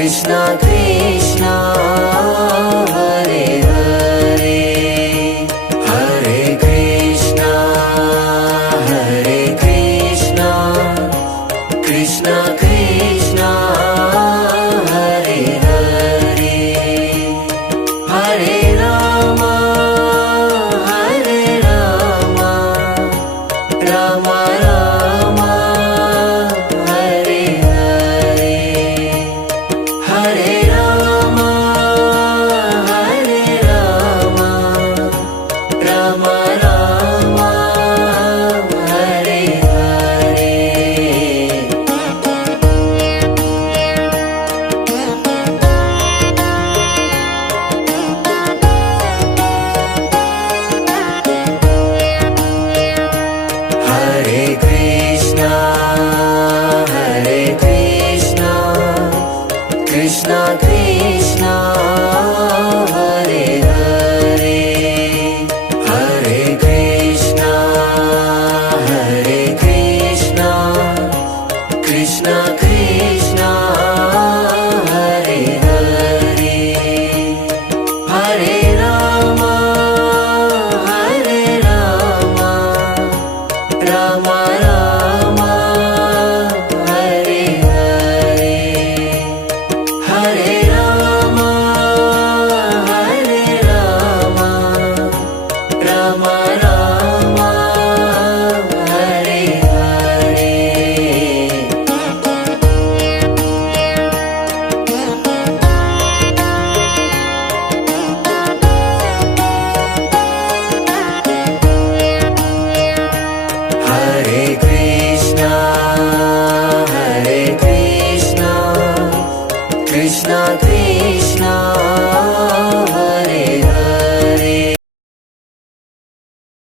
Krishna Krishna Hare Hare Hare Krishna Hare Krishna Krishna Krishna Hare Hare Hare Rama Hare Rama Rama Rama Hare Hare Hare Rama Hare Rama Rama Rama Hare Hare Hare Krishna Hare Krishna Krishna Krishna Hare Hare Hare Krishna Hare Krishna Krishna Krishna Hare Hare Hare Rama Hare Rama Rama Rama Hare Hare Hare Rama Hare Rama Rama Rama Hare Hare Hare Krishna Hare Krishna Krishna Krishna